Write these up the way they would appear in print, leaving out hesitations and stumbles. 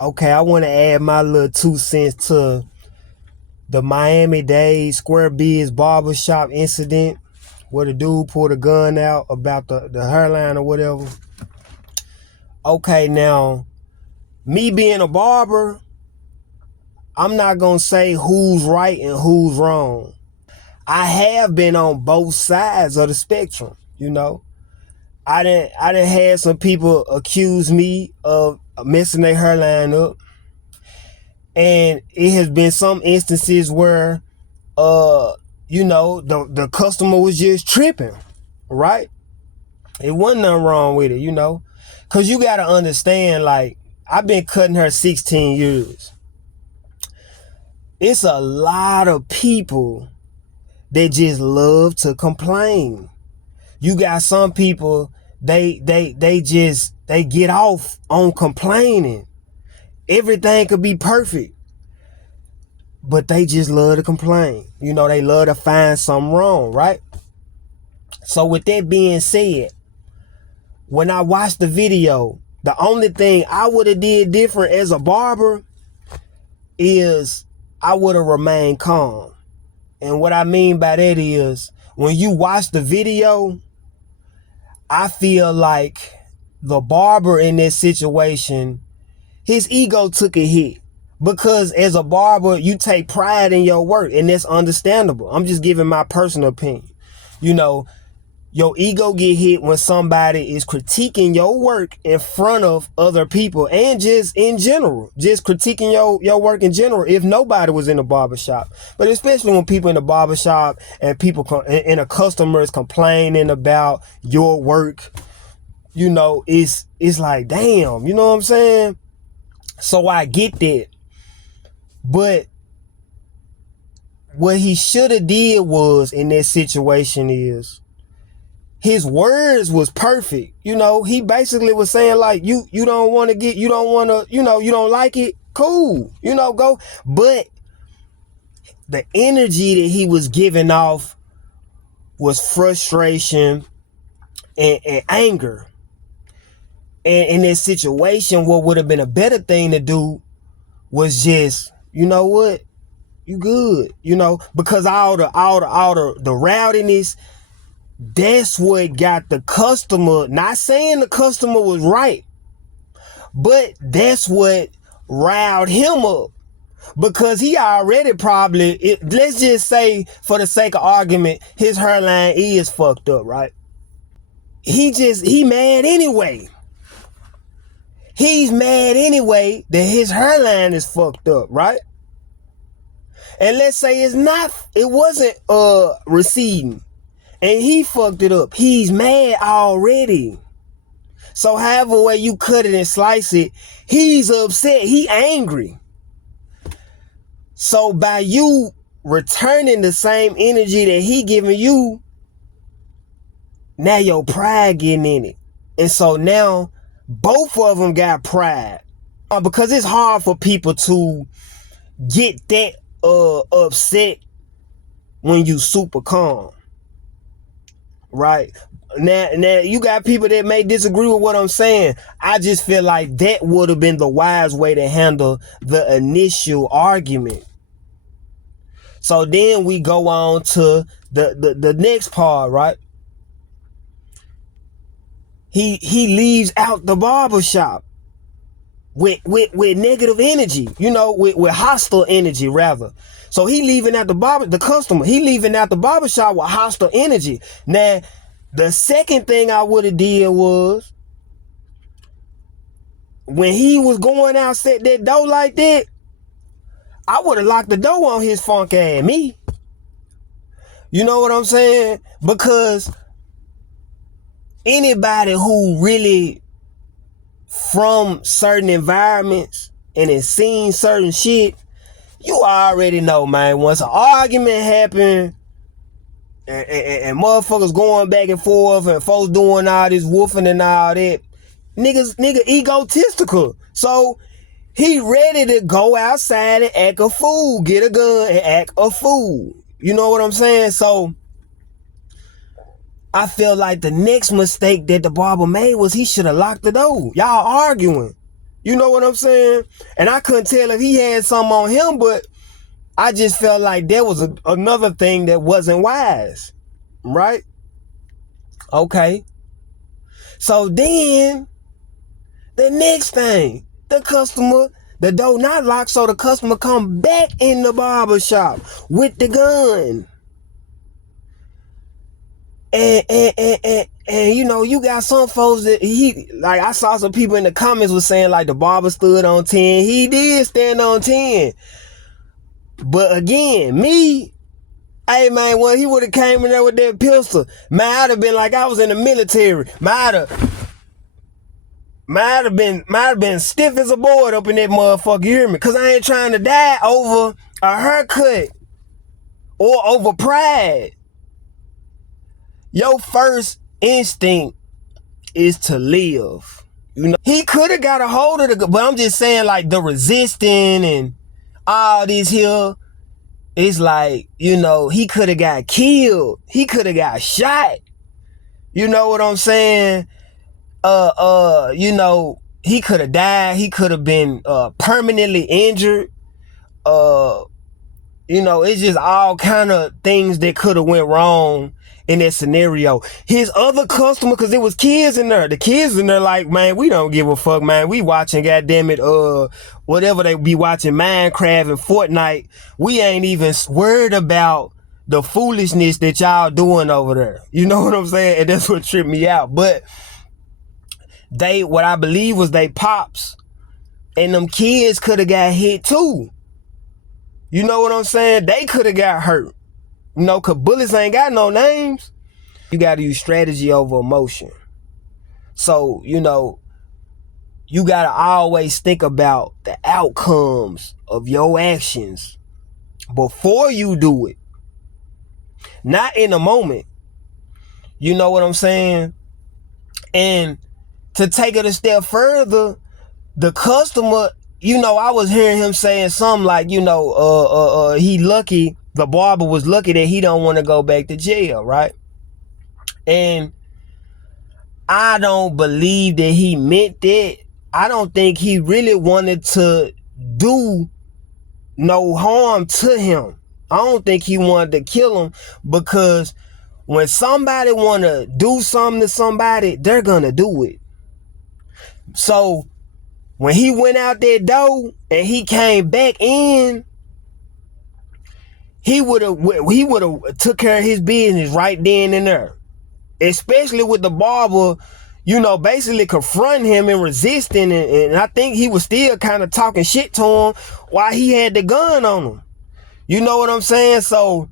Okay, I want to add my little 2 cents to the Miami-Dade Square Biz barbershop incident where the dude pulled a gun out about the hairline or whatever. Okay, now, me being a barber, I'm not going to say who's right and who's wrong. I have been on both sides of the spectrum, you know. I didn't had some people accuse me of messing their hairline up. And it has been some instances where the customer was just tripping, right? It wasn't nothing wrong with it, cause you gotta understand, like, I've been cutting hair 16 years. It's a lot of people that just love to complain. You got some people, they get off on complaining. Everything could be perfect, but they just love to complain. They love to find something wrong, right? So with that being said, when I watched the video, the only thing I would have did different as a barber is I would have remained calm. And what I mean by that is, when you watch the video, I feel like the barber in this situation, his ego took a hit. Because as a barber, you take pride in your work, and that's understandable. I'm just giving my personal opinion. Your ego get hit when somebody is critiquing your work in front of other people, and just in general, just critiquing your work in general, if nobody was in the barbershop. But especially when people in the barbershop and and the customers complaining about your work, it's like, damn, you know what I'm saying? So I get that. But what he should have did was, in that situation, is his words was perfect. He basically was saying, like, you don't want to you don't like it. Cool. Go. But the energy that he was giving off was frustration and anger. And in this situation, what would have been a better thing to do was just, you know what? You good. Because all the rowdiness, that's what got the customer, not saying the customer was right, but that's what riled him up. Because he already probably, let's just say, for the sake of argument, his hairline is fucked up, right? He mad anyway. He's mad anyway that his hairline is fucked up, right? And let's say it wasn't receding, and he fucked it up. He's mad already. So however way you cut it and slice it, he's upset. He angry. So by you returning the same energy that he giving you, now your pride getting in it. And so now both of them got pride. Because it's hard for people to get that upset when you super calm. Right? Now you got people that may disagree with what I'm saying. I just feel like that would have been the wise way to handle the initial argument. So then we go on to the next part, right? He leaves out the barbershop with negative energy, with hostile energy rather. So he leaving out the customer, he leaving out the barbershop with hostile energy. Now, the second thing I would have did was, when he was going out, set that door like that, I would have locked the door on his funk ass, me. You know what I'm saying? Because anybody who really from certain environments and has seen certain shit, you already know, man. Once an argument happen and motherfuckers going back and forth and folks doing all this woofing and all that, nigga egotistical. So he ready to go outside and act a fool, get a gun and act a fool. You know what I'm saying? So I feel like the next mistake that the barber made was he should have locked the door. Y'all arguing. You know what I'm saying? And I couldn't tell if he had something on him, but I just felt like there was another thing that wasn't wise. Right? Okay. So then, the next thing, the door not locked, so the customer come back in the barber shop with the gun. And you know, you got some folks that I saw some people in the comments was saying like the barber stood on 10. He did stand on 10. But again, me, hey man, when he would have came in there with that pistol, man, I'd have been like I was in the military. Might have been stiff as a board up in that motherfucker, you hear me? Cause I ain't trying to die over a haircut or over pride. Your first instinct is to live. You know, he could have got a hold of but I'm just saying like the resisting and all this here, it's like, you know, he could have got killed. He could have got shot. You know what I'm saying? You know, he could have died. He could have been permanently injured. You know, it's just all kind of things that could have went wrong in that scenario. His other customer, because there was kids in there. The kids in there like, man, we don't give a fuck, man. We watching, goddamn it, whatever they be watching, Minecraft and Fortnite. We ain't even worried about the foolishness that y'all doing over there. You know what I'm saying? And that's what tripped me out. But what I believe was they pops and them kids could have got hit too. You know what I'm saying? They could have got hurt. You know, cause bullets ain't got no names. You gotta use strategy over emotion. So, you know, you gotta always think about the outcomes of your actions before you do it. Not in the moment. You know what I'm saying? And to take it a step further, the customer, you know, I was hearing him saying something like, you know, he lucky, the barber was lucky that he don't want to go back to jail, right? And I don't believe that he meant that. I don't think he really wanted to do no harm to him. I don't think he wanted to kill him, because when somebody want to do something to somebody, they're going to do it. So when he went out that door and he came back in, he would have took care of his business right then and there. Especially with the barber, you know, basically confronting him and resisting, and I think he was still kind of talking shit to him while he had the gun on him. You know what I'm saying? So,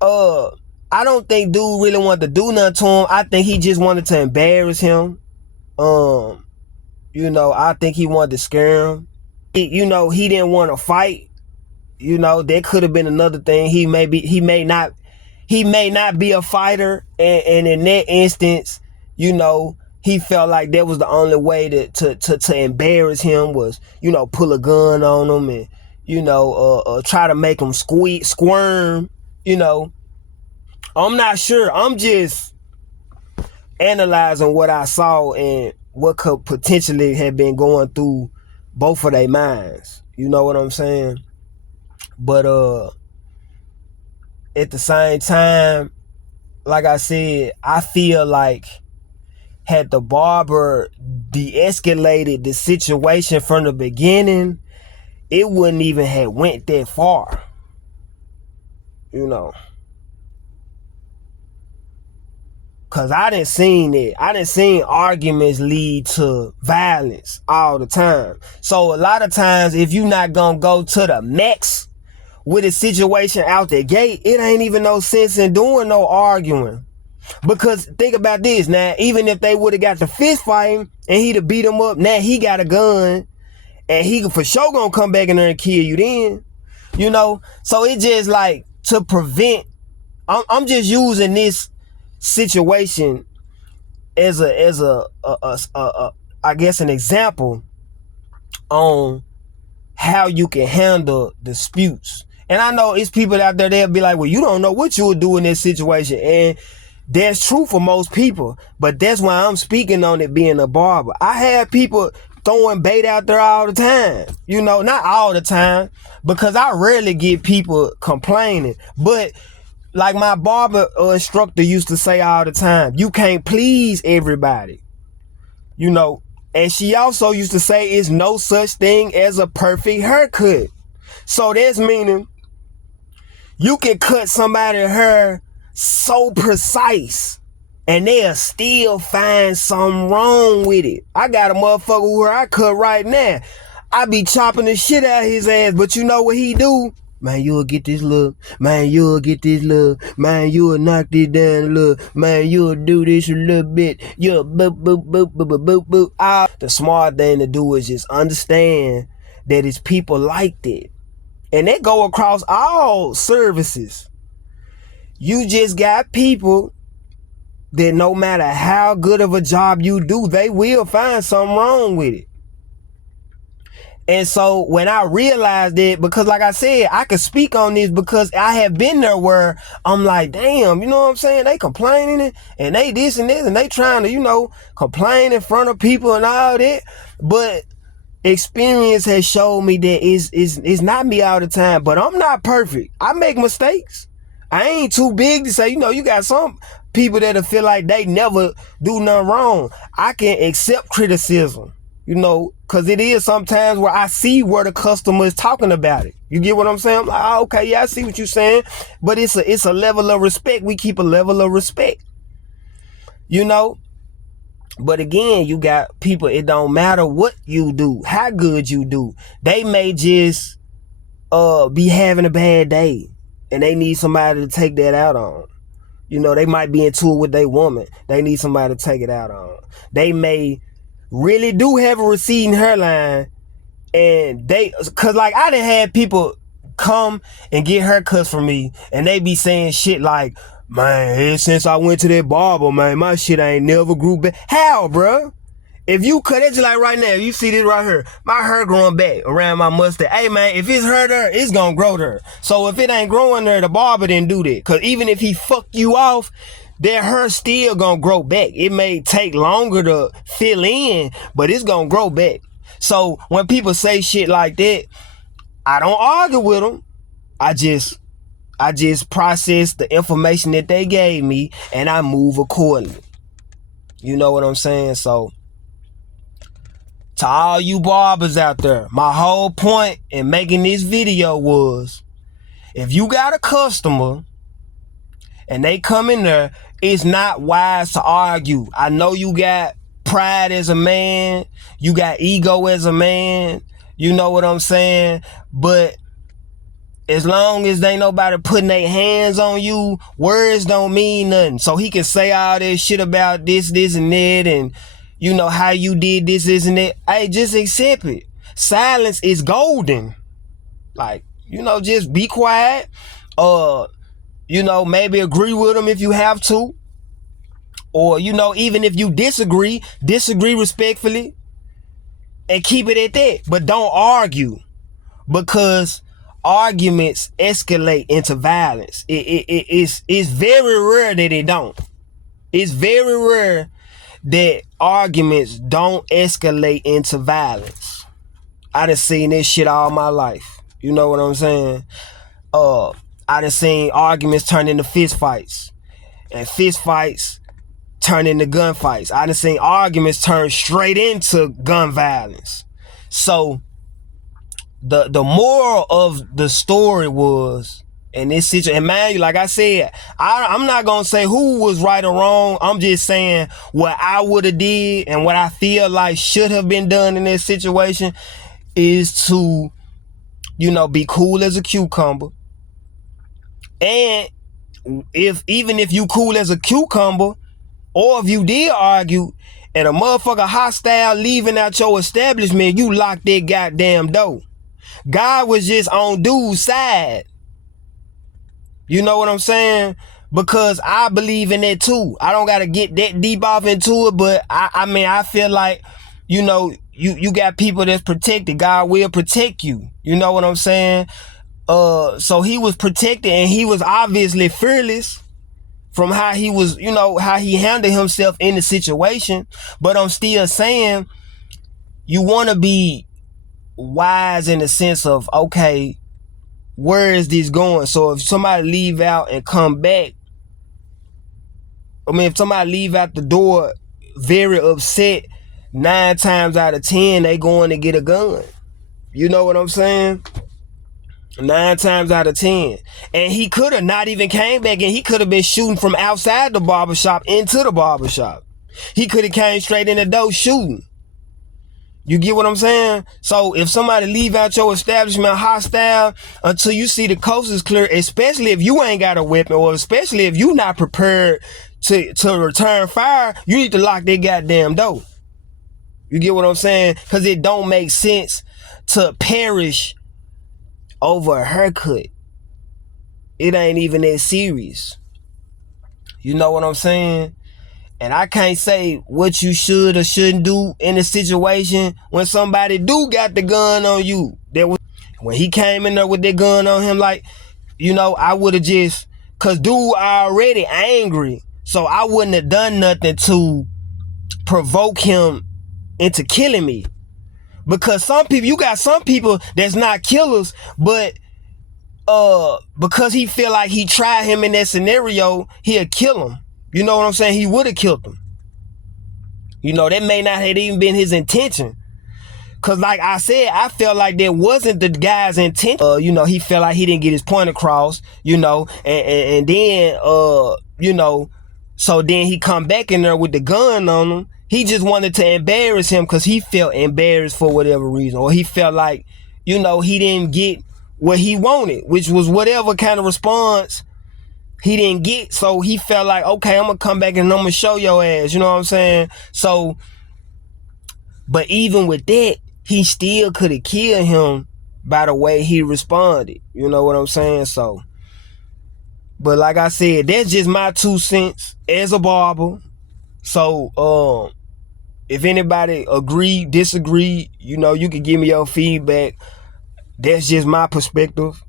I don't think dude really wanted to do nothing to him. I think he just wanted to embarrass him. You know, I think he wanted to scare him. You know, he didn't want to fight. You know, that could have been another thing. He may not be a fighter, and in that instance, you know, he felt like that was the only way to embarrass him was, you know, pull a gun on him and, you know, try to make him squirm, you know. I'm not sure. I'm just analyzing what I saw and what could potentially have been going through both of their minds. You know what I'm saying? But at the same time, like I said, I feel like had the barber de-escalated the situation from the beginning, it wouldn't even have went that far. You know. Cause I didn't seen it. I didn't seen arguments lead to violence all the time. So a lot of times, if you not gonna go to the max with a situation out the gate, it ain't even no sense in doing no arguing. Because think about this now, even if they would have got the fist fighting and he'd have beat him up, now he got a gun and he for sure gonna come back in there and kill you then. You know? So it just like to prevent, I'm just using this situation as a I guess an example on how you can handle disputes. And I know it's people out there, they'll be like, well, you don't know what you would do in this situation. And that's true for most people, but that's why I'm speaking on it being a barber. I had people throwing bait out there all the time. You know, not all the time, because I rarely get people complaining. But like my barber instructor used to say all the time, you can't please everybody. You know, and she also used to say it's no such thing as a perfect haircut. So that's meaning you can cut somebody's hair so precise and they'll still find something wrong with it. I got a motherfucker where I cut right now. I be chopping the shit out of his ass, but you know what he do? Man, you'll get this look. Man, you'll get this look. Man, you'll knock this down a little. Man, you'll do this a little bit. You'll boop, boop, boop, boop, boop, boop, boop. The smart thing to do is just understand that it's people like that. And they go across all services. You just got people that no matter how good of a job you do, they will find something wrong with it. And so when I realized that, because like I said, I could speak on this because I have been there where I'm like, damn, you know what I'm saying? They complaining and they this and this and they trying to, you know, complain in front of people and all that. But experience has showed me that it's not me all the time, but I'm not perfect. I make mistakes. I ain't too big to say, you know, you got some people that'll feel like they never do nothing wrong. I can accept criticism, you know, because it is sometimes where I see where the customer is talking about it. You get what I'm saying? I'm like, oh, okay, yeah, I see what you're saying. But it's a level of respect. We keep a level of respect, you know. But again, you got people, it don't matter what you do, how good you do. They may just be having a bad day and they need somebody to take that out on. You know, they might be into it with their woman. They need somebody to take it out on. They may really do have a receding hairline, and cause like I done had people come and get haircuts from me and they be saying shit like, man, ever since I went to that barber, man, my shit ain't never grew back. How, bro? If you cut it, like right now, you see this right here, my hair growing back around my mustache. Hey, man, if it's hurt there, it's gonna grow there. So if it ain't growing there, the barber didn't do that. Cause even if he fucked you off, that hair still gonna grow back. It may take longer to fill in, but it's gonna grow back. So when people say shit like that, I don't argue with them. I just process the information that they gave me and I move accordingly. You know what I'm saying? So to all you barbers out there, my whole point in making this video was, if you got a customer and they come in there, it's not wise to argue. I know you got pride as a man, you got ego as a man, you know what I'm saying? But as long as they nobody putting their hands on you, words don't mean nothing. So he can say all this shit about this and that, and you know how you did this and that. Hey, just accept it. Silence is golden. Like, you know, just be quiet. You know, maybe agree with them if you have to. Or, you know, even if you disagree respectfully and keep it at that. But don't argue, because arguments escalate into violence. It's very rare that it don't. It's very rare that arguments don't escalate into violence. I done seen this shit all my life. You know what I'm saying? I done seen arguments turn into fist fights, and fist fights turn into gunfights. I done seen arguments turn straight into gun violence. So the moral of the story was, in this situation, and man, like I said, I'm not gonna say who was right or wrong. I'm just saying what I would have did and what I feel like should have been done in this situation is to, you know, be cool as a cucumber. And even if you cool as a cucumber, or if you did argue and a motherfucker hostile leaving out your establishment, you lock that goddamn door. God was just on dude's side. You know what I'm saying? Because I believe in that too. I don't gotta get that deep off into it, but I mean, I feel like, you know, you got people that's protected. God will protect you. You know what I'm saying? So he was protected, and he was obviously fearless from how he was, you know, how he handled himself in the situation. But I'm still saying, you want to be wise in the sense of, okay, where is this going? So if somebody leave out and come back, if somebody leave out the door very upset, 9 times out of 10 they going to get a gun. You know what I'm saying? 9 times out of 10. And he could have not even came back, and he could have been shooting from outside the barbershop into the barbershop. He could have came straight in the door shooting. You get what I'm saying? So if somebody leave out your establishment hostile until you see the coast is clear, especially if you ain't got a weapon, or especially if you not prepared to return fire, you need to lock that goddamn door. You get what I'm saying? Because it don't make sense to perish over a haircut. It ain't even that serious. You know what I'm saying? And I can't say what you should or shouldn't do in a situation when somebody do got the gun on you. When he came in there with that gun on him, like, I would have just, cause dude already angry, so I wouldn't have done nothing to provoke him into killing me. Because you got some people that's not killers, but because he feel like he tried him in that scenario, he'll kill him. You know what I'm saying? He would have killed him. That may not have even been his intention. Cause like I said, I felt like that wasn't the guy's intention. He felt like he didn't get his point across, and then, so then he come back in there with the gun on him. He just wanted to embarrass him because he felt embarrassed for whatever reason. Or he felt like, he didn't get what he wanted, which was whatever kind of response he didn't get. So he felt like, okay, I'm going to come back and I'm going to show your ass. You know what I'm saying? So, but even with that, he still could have killed him by the way he responded. You know what I'm saying? So, but like I said, that's just my 2 cents as a barber. So, if anybody agree, disagree, you can give me your feedback. That's just my perspective.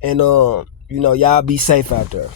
And, y'all be safe out there.